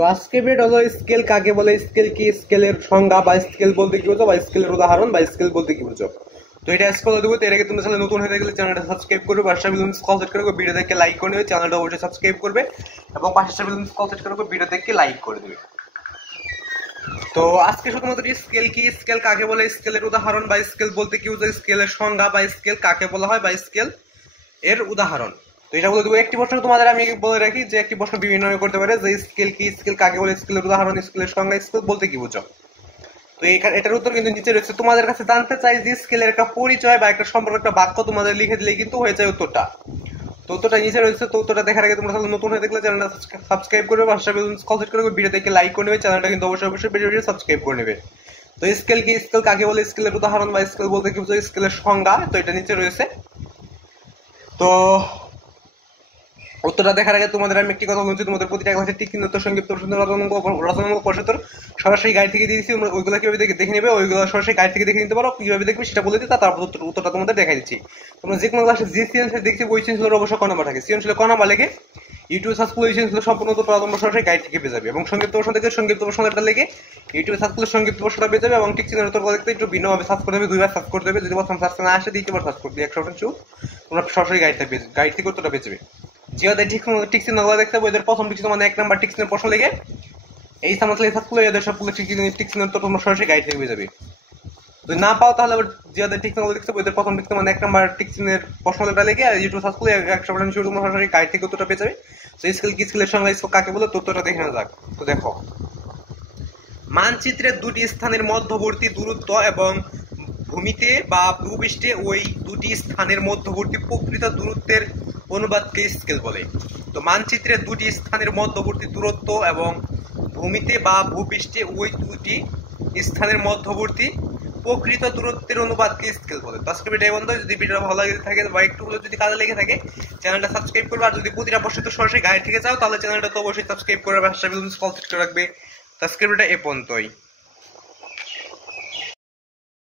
তো আজকে ভিডিও হলো স্কেল কাকে বলে, স্কেল কি, স্কেলের সংজ্ঞা বা স্কেল বলতে কি বোঝো বা স্কেলের উদাহরণ বা স্কেল বলতে কি বোঝো। তো এটা স্কেল দেবো। এর আগে তুমি চ্যানেল নতুন হয়ে গেলে চ্যানেলটা সাবস্ক্রাইব করবে, পাশে বেল কল সেট করে ভিডিও দেখে লাইক করে দেবে, চ্যানেলটা অবশ্যই সাবস্ক্রাইব করবে এবং পাশে বেল কল সেট করে ভিডিও দেখে লাইক করে দেবে। তো আজকে শুধুমাত্র স্কেল কি, স্কেল কাকে বলে, স্কেলের উদাহরণ বা স্কেল বলতে কি বোঝো, স্কেলের সংজ্ঞা বা স্কেল কাকে বলা হয় বা স্কেল এর উদাহরণ। তো এটা বলে দেবো। একটি প্রশ্ন তোমাদের আমি বলে রাখি যে একটি প্রশ্ন বিভিন্ন করতে পারে যে স্কেল কি, স্কেল কাকে বলে, স্কেলের উদাহরণ, স্কেলের সংজ্ঞা, স্কেল বলতে কি বোঝো। তো এটার উত্তর কিন্তু নিচে রয়েছে। তোমাদের কাছে জানতে চাই যে স্কেলের একটা পরিচয় বা একটা সম্পর্ক, একটা বাক্য তোমাদের লিখে দিলে কিন্তু হয়ে যায় উত্তরটা। তো উত্তরটা নিচে রয়েছে। তো উত্তরটা দেখার আগে তোমরা নতুন হয়ে দেখলে চ্যানেলটা সাবস্ক্রাইব করবে, পাশে বেল কল সেট করে ভিডিও দেখে লাইক করে নেবে, চ্যানেলটা কিন্তু অবশ্যই ভিডিও সাবস্ক্রাইব করে নেবে। তো স্কেল কি, স্কেল কাকে বলে, স্কেলের উদাহরণ বা স্কেল বলতে কি বোঝো, স্কেলের সংজ্ঞা, তো এটা নিচে রয়েছে। তো উত্তরটা দেখার আগে তোমাদের আমি একটি কথা বলছি, তোমাদের প্রতিটা ক্লাসে টিক চিহ্ন, সংক্ষিপ্ত প্রশ্ন, রচনামূলক প্রশ্নোত্তর সরাসরি গাইড থেকে দিয়েছি। ওইগুলো কিভাবে দেখে নেবে, ওইগুলো সরাসরি গাইড থেকে দেখে নিতে পারো। কিভাবে দেখবে সেটা বলে দিই, তারপর উত্তরটা তোমাদের দেখাই দিচ্ছি। তোমরা যে কোনো ক্লাসে যে সৃজনশীল দেখছি ওই সৃজনশীলের অবশ্যই ক নাম্বার থাকে, সৃজনশীল ক নাম্বার লেগে ইউটিউবে সার্চ করলে সৃজনশীল সম্পূর্ণ উত্তরটা তোমরা সরাসরি গাইড থেকে পেয়ে যাবে। এবং সংক্ষিপ্ত প্রশ্ন থেকে সংক্ষিপ্ত প্রশ্নটা লেগে ইউটিউবে সার্চ করলে সংক্ষিপ্ত প্রশ্নটা পেয়ে যাবে। এবং টিক চিহ্নের উত্তর দেখতে একটু ভিন্নভাবে সার্চ করতে হবে, দুইবার সার্চ করতে হবে। যদি প্রথম সার্চ না আসে দ্বিতীয়বার সার্চ করতে 100% তোমরা সরাসরি গাইড থেকে উত্তরটা পেয়ে যাবে। যেহেতু ঠিক চিহ্নগুলো দেখতে হবে, এদের প্রথম টিক চিহ্ন মানে 1 নাম্বার টিক চিহ্নের প্রশ্ন লেগে এই সামনে সার্চ করলে এদের সবগুলো টিক চিহ্নের তো তোমরা সরাসরি গাইড থেকে পেয়ে যাবে। যদি না পাও তাহলে আবার যেহেতু টিক চিহ্নগুলো দেখতে হবে, এদের প্রথম টিক চিহ্ন মানে 1 নাম্বার টিক চিহ্নের প্রশ্নটা লেগে ইউটিউব সার্চ করলে 100% তোমরা সরাসরি গাইড থেকে উত্তরটা পেয়ে যাবে। তো স্কেল কি, স্কেলের সংজ্ঞা, স্কেল কাকে বলে, উত্তরটা দেখে নেওয়া যাক। তো দেখো, মানচিত্রের দুটি স্থানের মধ্যবর্তী দূরত্ব এবং ভূমিতে বা ভূপৃষ্ঠে ওই দুটি স্থানের মধ্যবর্তী প্রকৃত দূরত্বের অনুপাতকে স্কেল বলে। তো মানচিত্রের দুটি স্থানের মধ্যবর্তী দূরত্ব এবং ভূমিতে বা ভূপৃষ্ঠে ওই দুটি স্থানের মধ্যবর্তী প্রকৃত দূরত্বের অনুপাতকে স্কেল বলে। তো আজকে ভিডিও বন্ধ। যদি ভিডিওটা ভালো লাগে থাকে বা একটু হলেও যদি কাজে লেগে থাকে চ্যানেলটা সাবস্ক্রাইব করবে। আর যদি প্রতিটা প্রশ্ন তো সরাসরি গাইড থেকে যাও তাহলে চ্যানেলটা তো অবশ্যই সাবস্ক্রাইব করবে, পাশে বেল কল সেট করে রাখবে। সাবস্ক্রাইবটা এ পর্যন্তই।